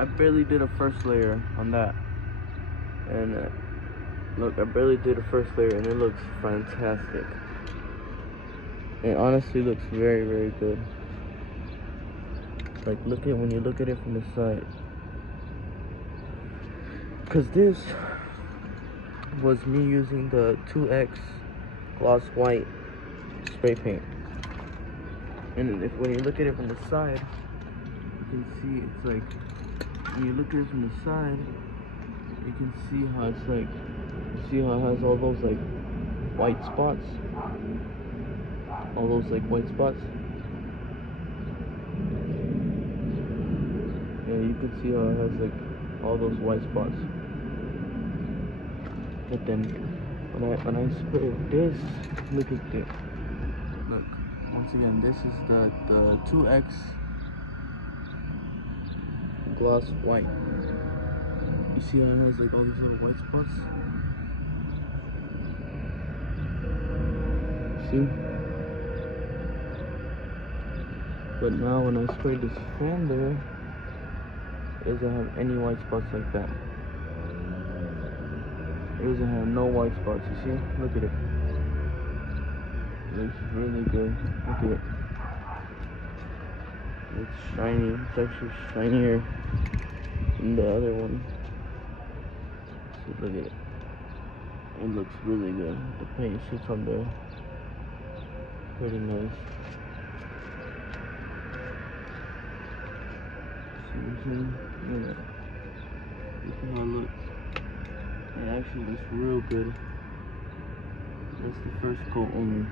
I barely did a first layer on that, and look, I barely did a first layer, and it looks fantastic. It honestly looks very, very good. Like, look at when you look at it from the side, because this was me using the 2X gloss white spray paint, and when you look at it from the side, you can see it's like, when you look at it from the side, you can see how it's like, see how it has all those like white spots, all those like white spots. Yeah, you can see how it has like all those white spots. But then when I spray this, look at this. Look, once again, this is the 2X gloss white. You see how it has like all these little white spots? See? But now when I spray this fender, it doesn't have any white spots like that. It doesn't have no white spots, you see? Look at it. It looks really good. Look at it. It's shiny. It's actually shinier than the other one. So look at it. It looks really good. The paint sits on there. Pretty nice. See what I'm saying? Look at it. Look at how it looks. It actually looks real good. That's the first coat only.